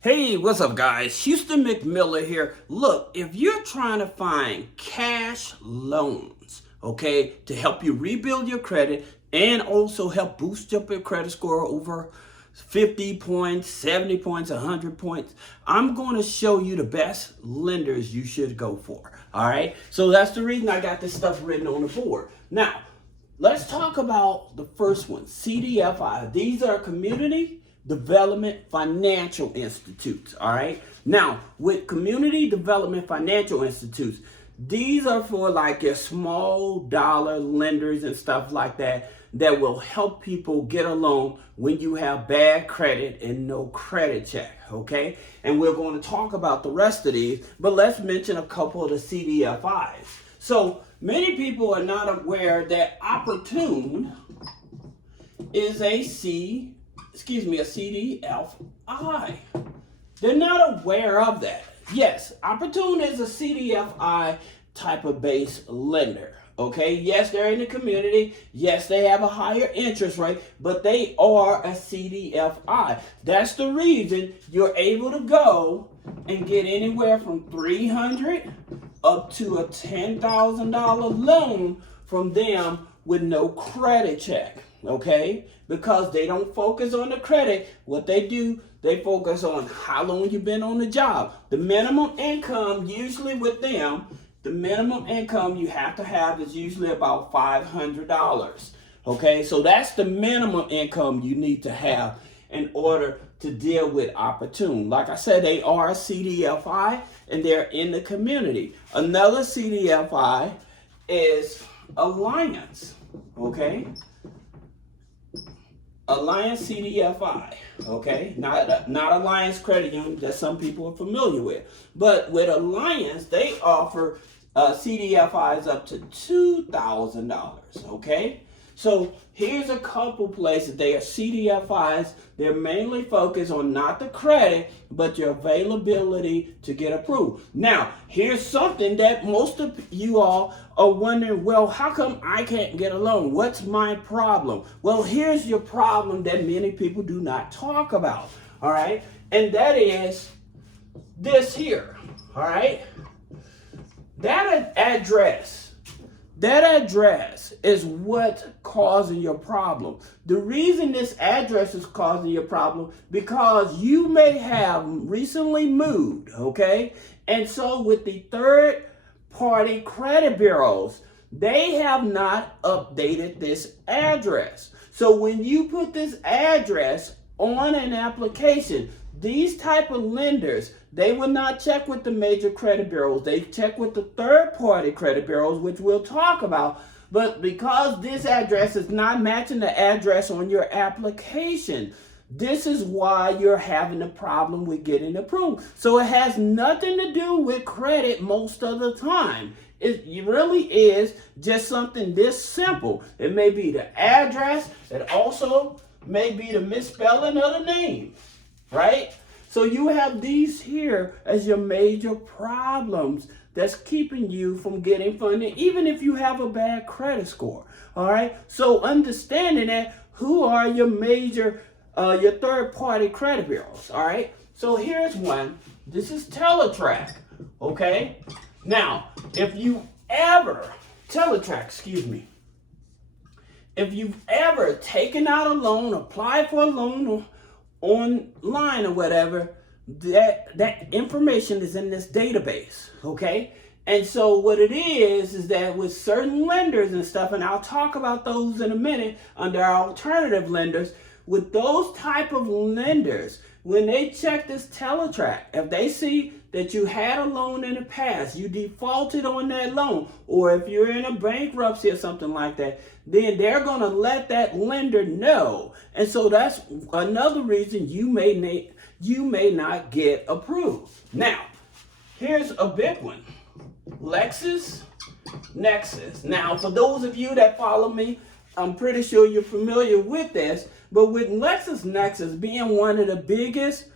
Hey, what's up, guys? Houston McMiller here. Look, if you're trying to find cash loans, okay, to help you rebuild your credit and also help boost up your credit score over 50 points, 70 points, 100 points, I'm going to show you the best lenders you should go for. All right, so that's the reason I got this stuff written on the board. Now, let's talk about the first one, CDFI. These are community development financial institutes. All right. Now, with community development financial institutes, these are for like your small dollar lenders and stuff like that that will help people get a loan when you have bad credit and no credit check. Okay. And we're going to talk about the rest of these, but let's mention a couple of the CDFIs. So many people are not aware that Opportune is a CDFI. They're not aware of that. Yes, Opportune is a CDFI type of base lender. Okay, yes, they're in the community. Yes, they have a higher interest rate, but they are a CDFI. That's the reason you're able to go and get anywhere from $300 up to a $10,000 loan from them with no credit check. Okay, because they don't focus on the credit. What they do, they focus on how long you've been on the job. The minimum income usually with them, the minimum income you have to have is usually about $500. Okay, so that's the minimum income you need to have in order to deal with Opportune. Like I said, they are a CDFI and they're in the community. Another CDFI is Alliance. Okay, Alliance CDFI, okay? Not Alliance Credit Union that some people are familiar with. But with Alliance, they offer CDFIs up to $2,000, okay? So here's a couple places. They are CDFIs. They're mainly focused on not the credit, but your availability to get approved. Now, here's something that most of you all are wondering, well, how come I can't get a loan? What's my problem? Well, here's your problem that many people do not talk about, all right? And that is this here, all right? That address is what's causing your problem. The reason this address is causing your problem because you may have recently moved, okay? And so with the third party credit bureaus, they have not updated this address. So when you put this address on an application, these type of lenders, they will not check with the major credit bureaus. They check with the third-party credit bureaus, which we'll talk about. But because this address is not matching the address on your application, this is why you're having a problem with getting approved. So it has nothing to do with credit most of the time. It really is just something this simple. It may be the address. It also may be the misspelling of the name. Right? So you have these here as your major problems that's keeping you from getting funding, even if you have a bad credit score. All right? So understanding that, who are your major, your third-party credit bureaus? All right? So here's one. This is Teletrack. Okay? Now, if you ever, Teletrack, if you've ever taken out a loan, applied for a loan, online or whatever, that information is in this database, okay? And so what it is that with certain lenders and stuff, and I'll talk about those in a minute under our alternative lenders, with those type of lenders, when they check this Teletrack, if they see that you had a loan in the past, you defaulted on that loan, or if you're in a bankruptcy or something like that, then they're going to let that lender know. And so that's another reason you may not get approved. Now, here's a big one. LexisNexis. Now, for those of you that follow me, I'm pretty sure you're familiar with this, but with LexisNexis being one of the biggest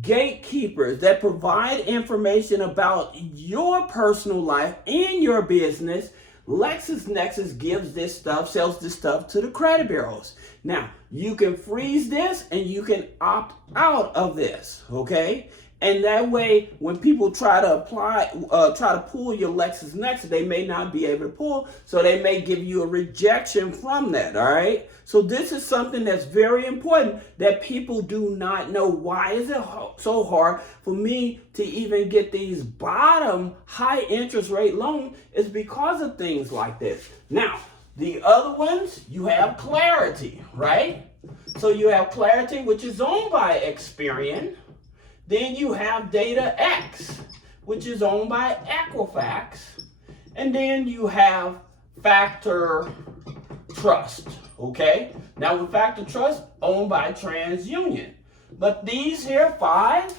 gatekeepers that provide information about your personal life and your business, LexisNexis gives this stuff, sells this stuff to the credit bureaus. Now, you can freeze this and you can opt out of this, okay? And that way, when people try to pull your LexisNexis, they may not be able to pull, so they may give you a rejection from that, all right? So this is something that's very important that people do not know. Why is it so hard for me to even get these bottom high interest rate loans? Is because of things like this. Now, the other ones, you have Clarity, right? So you have Clarity, which is owned by Experian. Then you have DataX, which is owned by Equifax. And then you have Factor Trust, okay? Now with Factor Trust, owned by TransUnion. But these here 5,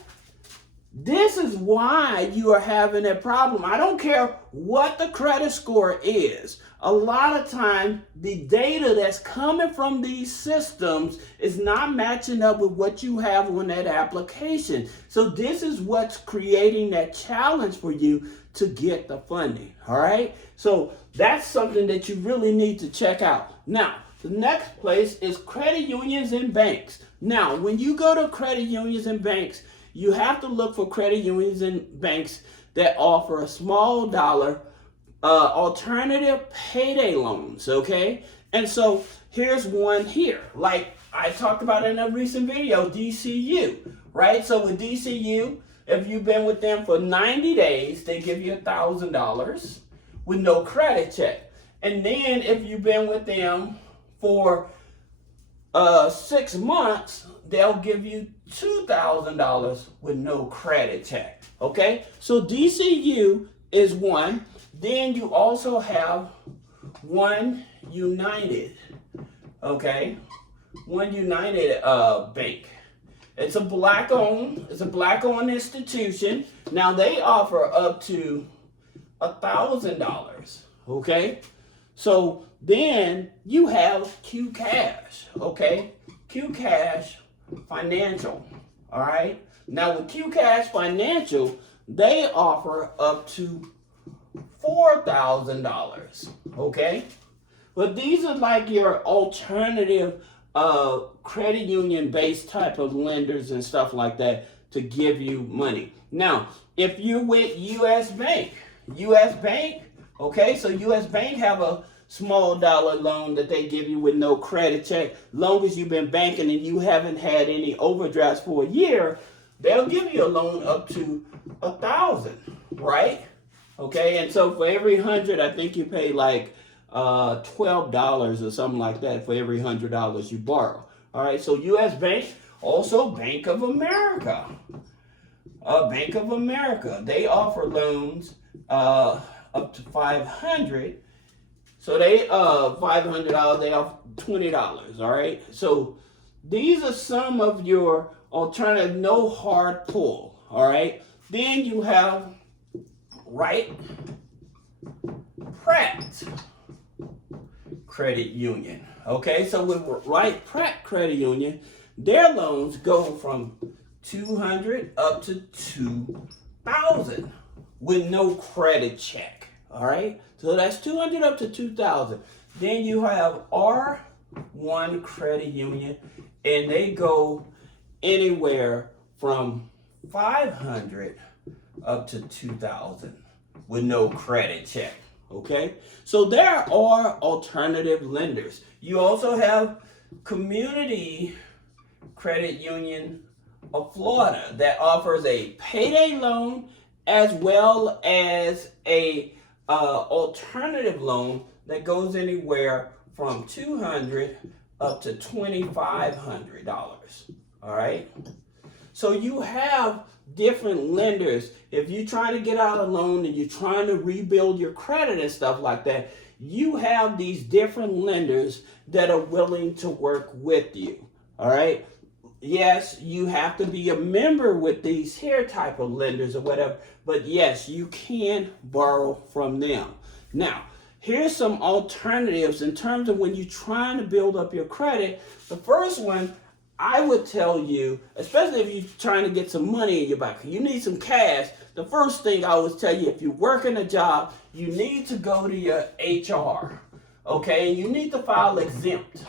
this is why you are having a problem. I don't care what the credit score is. A lot of time, the data that's coming from these systems is not matching up with what you have on that application. So this is what's creating that challenge for you to get the funding, all right? So that's something that you really need to check out. Now, the next place is credit unions and banks. Now, when you go to credit unions and banks, you have to look for credit unions and banks that offer a small dollar alternative payday loans, okay? And so here's one here. Like I talked about in a recent video, DCU, right? So with DCU, if you've been with them for 90 days, they give you $1,000 with no credit check. And then if you've been with them for 6 months, they'll give you $2,000 with no credit check, okay? So DCU is one. Then you also have One United, okay? One United Bank. It's a black-owned institution. Now they offer up to $1,000, okay? So then you have Q Cash, okay? Q Cash Financial, all right? Now with Q Cash Financial, they offer up to $4,000, okay? But these are like your alternative credit union based type of lenders and stuff like that to give you money. Now, if you're with US Bank, okay, so US Bank have a small dollar loan that they give you with no credit check. Long as you've been banking and you haven't had any overdrafts for a year, they'll give you a loan up to $1,000, right? Okay, and so for every 100, I think you pay like $12 or something like that for every $100 you borrow. All right, so U.S. Bank, also Bank of America. Bank of America, they offer loans up to $500. So they $500, they offer $20. All right, so these are some of your alternative, no hard pull. All right, then you have Pratt Credit Union. Okay, so with Pratt Credit Union, their loans go from $200 up to $2,000 with no credit check. All right, so that's $200 up to $2,000. Then you have R1 Credit Union, and they go anywhere from $500 up to $2,000 with no credit check, okay? So there are alternative lenders. You also have Community Credit Union of Florida that offers a payday loan as well as a alternative loan that goes anywhere from $200 up to $2,500, all right? So you have different lenders. If you're trying to get out a loan and you're trying to rebuild your credit and stuff like that, you have these different lenders that are willing to work with you, all right? Yes, you have to be a member with these here type of lenders or whatever, but yes, you can borrow from them. Now, here's some alternatives in terms of when you're trying to build up your credit. The first one, I would tell you, especially if you're trying to get some money in your bank, you need some cash. The first thing I always tell you, if you're working a job, you need to go to your HR, okay? And you need to file exempt,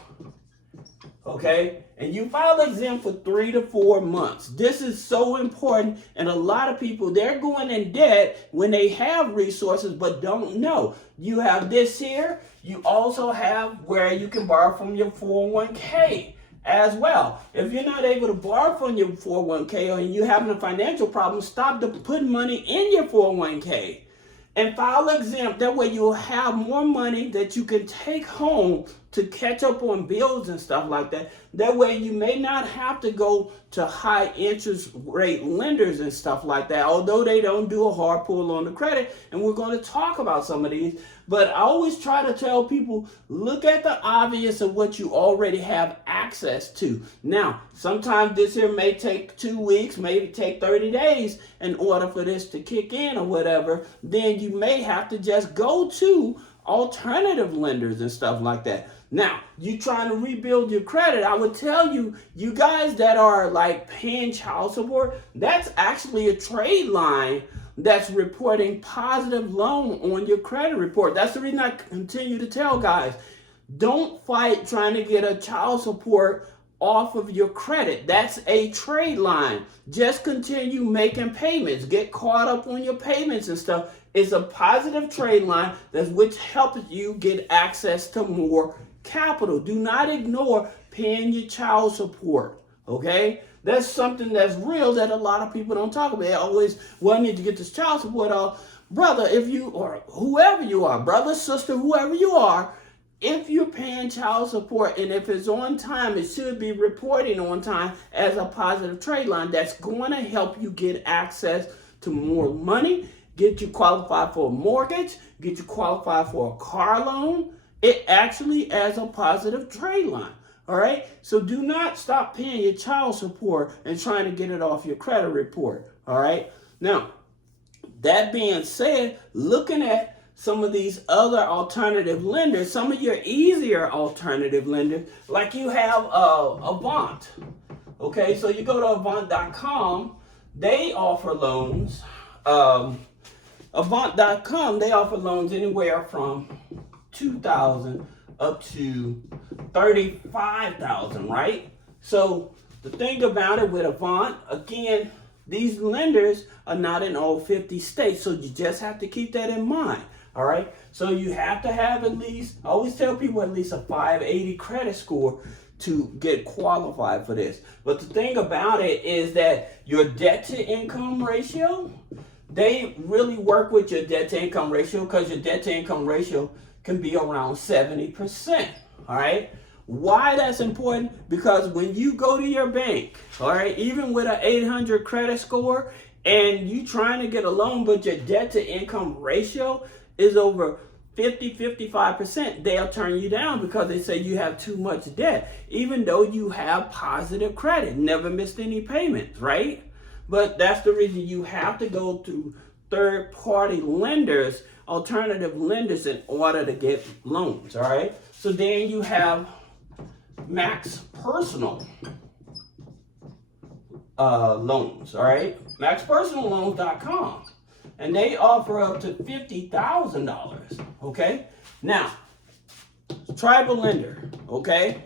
okay? And you file exempt for 3 to 4 months. This is so important, and a lot of people, they're going in debt when they have resources but don't know. You have this here. You also have where you can borrow from your 401k. As well. If you're not able to borrow from your 401k or you're having a financial problem, stop putting money in your 401k and file exempt. That way you'll have more money that you can take home to catch up on bills and stuff like that. That way you may not have to go to high interest rate lenders and stuff like that, although they don't do a hard pull on the credit. And we're going to talk about some of these. But I always try to tell people, look at the obvious of what you already have access to. Now, sometimes this here may take 2 weeks, maybe take 30 days in order for this to kick in or whatever. Then you may have to just go to alternative lenders and stuff like that. Now, you trying to rebuild your credit, I would tell you, you guys that are like paying child support, that's actually a trade line that's reporting positive loan on your credit report. That's the reason I continue to tell guys, don't fight trying to get a child support off of your credit. That's a trade line. Just continue making payments. Get caught up on your payments and stuff. It's a positive trade line that's which helps you get access to more capital. Do not ignore paying your child support, okay? That's something that's real that a lot of people don't talk about. They always, well, I need to get this child support off. Brother, if you, or whoever you are, brother, sister, whoever you are, if you're paying child support and if it's on time, it should be reporting on time as a positive trade line. That's going to help you get access to more money, get you qualified for a mortgage, get you qualified for a car loan. It actually as a positive trade line. All right. So do not stop paying your child support and trying to get it off your credit report. All right. Now, that being said, looking at some of these other alternative lenders, some of your easier alternative lenders, like you have Avant. Okay. So you go to Avant.com. They offer loans. Avant.com, they offer loans anywhere from $2,000 up to $35,000, right? So the thing about it with Avant, again, these lenders are not in all 50 states, so you just have to keep that in mind, all right? So you have to have at least, I always tell people at least a 580 credit score to get qualified for this. But the thing about it is that your debt to income ratio, they really work with your debt to income ratio because your debt to income ratio can be around 70%, all right? Why that's important? Because when you go to your bank, all right, even with an 800 credit score and you trying to get a loan, but your debt to income ratio is over 50-55%, they'll turn you down because they say you have too much debt, even though you have positive credit, never missed any payments, right? But that's the reason you have to go to third-party lenders, alternative lenders, in order to get loans, all right? So then you have Max Personal loans, all right? MaxPersonalLoans.com. And they offer up to $50,000, okay? Now, tribal lender, okay?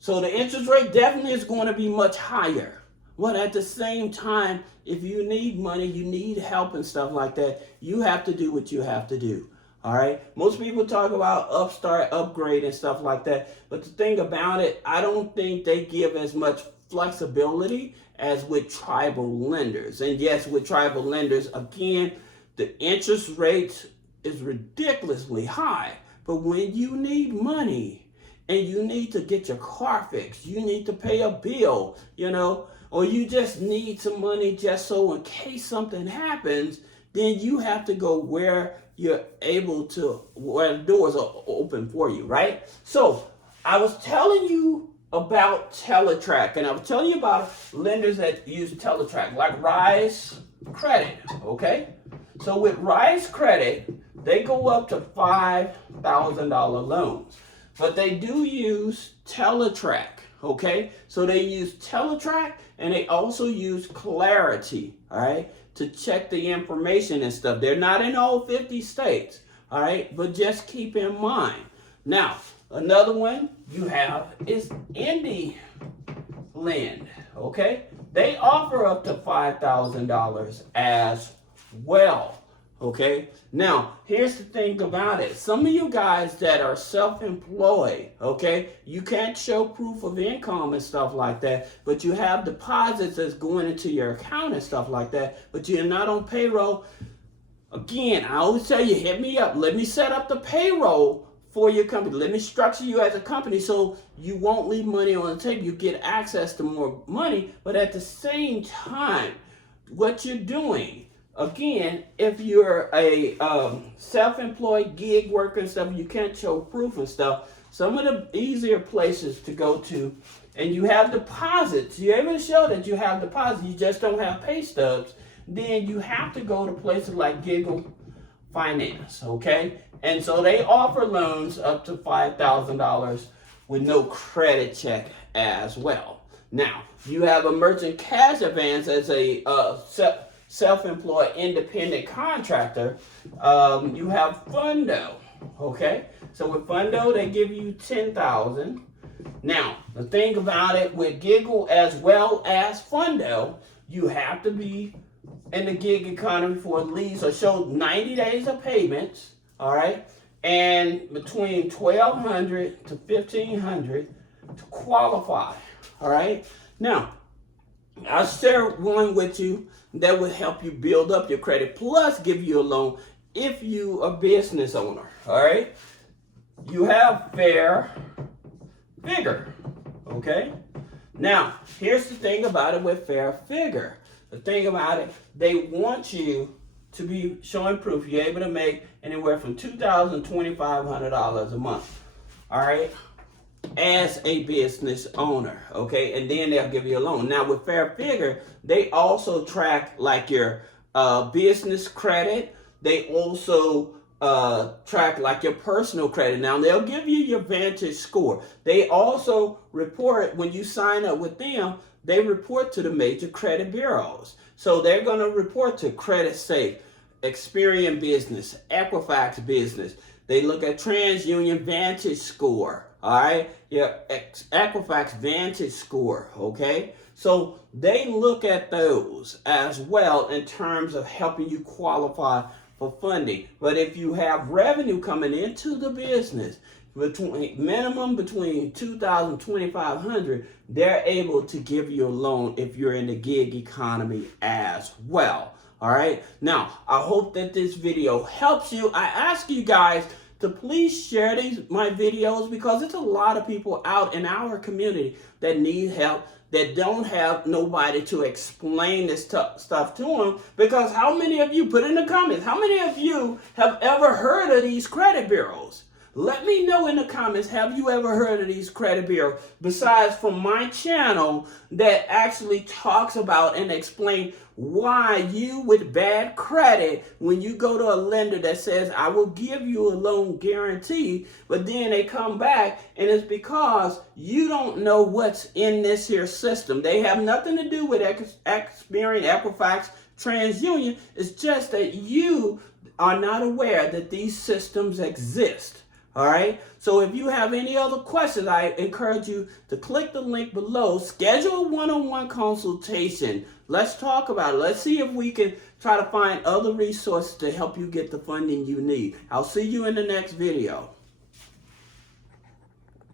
So the interest rate definitely is going to be much higher. But at the same time, if you need money, you need help and stuff like that, you have to do what you have to do. All right. Most people talk about upstart, upgrade and stuff like that. But the thing about it, I don't think they give as much flexibility as with tribal lenders. And yes, with tribal lenders, again, the interest rate is ridiculously high. But when you need money and you need to get your car fixed, you need to pay a bill, you know, or you just need some money just so in case something happens, then you have to go where you're able to, where the doors are open for you, right? So I was telling you about Teletrack, and I was telling you about lenders that use Teletrack, like Rise Credit, okay? So with Rise Credit, they go up to $5,000 loans, but they do use Teletrack, okay? So they use Teletrack and they also use Clarity, all right, to check the information and stuff. They're not in all 50 states, all right, but just keep in mind. Now, another one you have is MoneyLion, okay? They offer up to $5,000 as well. Okay, now here's the thing about it. Some of you guys that are self-employed, okay, you can't show proof of income and stuff like that, but you have deposits that's going into your account and stuff like that, but you're not on payroll. Again, I always tell you, hit me up. Let me set up the payroll for your company. Let me structure you as a company so you won't leave money on the table. You get access to more money, but at the same time, what you're doing, again, if you're a self-employed gig worker and stuff, you can't show proof and stuff. Some of the easier places to go to, and you have deposits, you're able to show that you have deposits, you just don't have pay stubs, then you have to go to places like Giggle Finance, okay? And so they offer loans up to $5,000 with no credit check as well. Now, you have a merchant cash advance as a self-employed independent contractor. You have Fundo, okay? So with Fundo, they give you $10,000. Now, the thing about it with Giggle as well as Fundo, you have to be in the gig economy for at least, or show 90 days of payments, all right? And between $1,200 to $1,500 to qualify, all right? Now, I'll share one with you that will help you build up your credit, plus give you a loan if you are a business owner, all right? You have Fair Figure, okay? Now, here's the thing about it with Fair Figure. The thing about it, they want you to be showing proof you're able to make anywhere from $2,000 to $2,500 a month, all right, as a business owner, okay? And then they'll give you a loan. Now, with Fair Figure, they also track like your business credit. They also track like your personal credit. Now, they'll give you your Vantage score. They also report, when you sign up with them, they report to the major credit bureaus. So they're going to report to Credit Safe, Experian Business, Equifax Business. They look at TransUnion Vantage score, all right? Yeah, Equifax Vantage score, okay? So they look at those as well in terms of helping you qualify for funding. But if you have revenue coming into the business, minimum between $2,000 and $2,500, they're able to give you a loan if you're in the gig economy as well. All right. Now, I hope that this video helps you. I ask you guys to please share my videos, because there's a lot of people out in our community that need help, that don't have nobody to explain this stuff to them. Because how many of you, put in the comments, how many of you have ever heard of these credit bureaus? Let me know in the comments, have you ever heard of these credit bureaus besides from my channel that actually talks about and explain why you with bad credit, when you go to a lender that says, I will give you a loan guarantee, but then they come back and it's because you don't know what's in this here system. They have nothing to do with Experian, Equifax, TransUnion. It's just that you are not aware that these systems exist. All right. So if you have any other questions, I encourage you to click the link below. Schedule a one-on-one consultation. Let's talk about it. Let's see if we can try to find other resources to help you get the funding you need. I'll see you in the next video.